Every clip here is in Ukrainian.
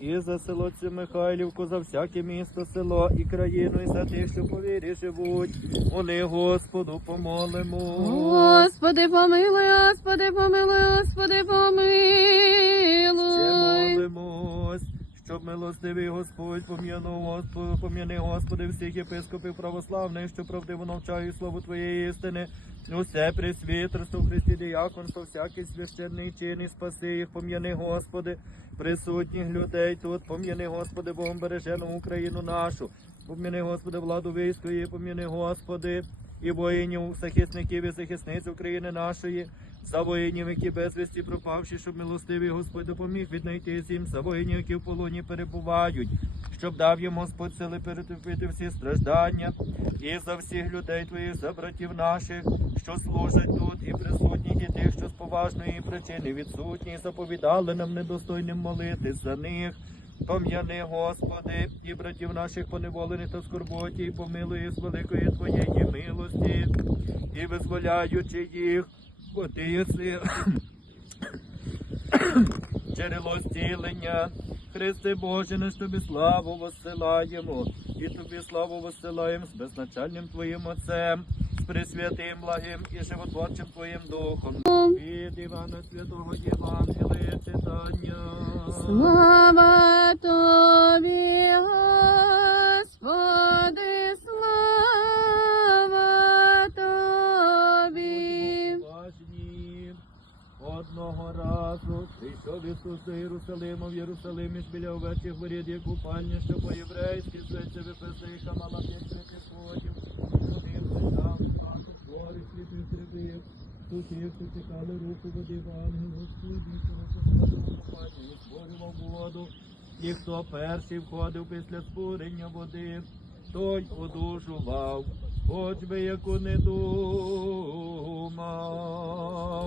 І за село цю Михайлівку, за всяке місто, село і країну, і за тих, що по вірі живуть. Вони Господу помолимо. Господи, помилуй, Господи, помилуй, Господи, помилуй. Щоб милостивий Господь пом'янув пом'яни Господи всіх єпископів православних, що правдиво навчають слово Твоєї істини. Усе присвітерство, Христі діяконство, всякий священний чин і спаси їх, пом'яни Господи, присутніх людей тут, пом'яни Господи, Богом бережену Україну нашу, пом'яни Господи, владу війської, пом'яни Господи, і воїнів, захисників і захисниць України нашої, за воїнів, які безвісті пропавші, щоб милостивий Господь допоміг віднайти їм, за воїнів, які в полоні перебувають, щоб дав їм Господь сили перетерпіти всі страждання, і за всіх людей твоїх, за братів наших, що служать тут, і присутніх, і тих, що з поважної причини відсутні, заповідали нам недостойним молитись за них. Пом'яни, Господи, і братів наших поневолених та скорботі, і помилуй з великої Твоєї милості, і визволяючи їх, Ти єси джерело зцілення. Христе Боже, наш тобі славу воссилаємо, і тобі славу воссилаємо з безначальним Твоїм Отцем, з пресвятим, благим і животворчим Твоїм Духом. Від Івана Святого Євангелія читання. Слава Одного разу прийшов Ісус до Єрусалиму, в Єрусалимі ж біля овечих воріт є купальня, що по-єврейськи зветься Вифезиха, мала п'ять святих Ходив там, гори світих зрибив, сухих, що тікали руку води в ангел, Господні, що купальню, і створював воду. І хто перший входив після спурення води, той одужував, хоч би яку не думав.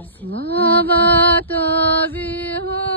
Слава тобі, Господи!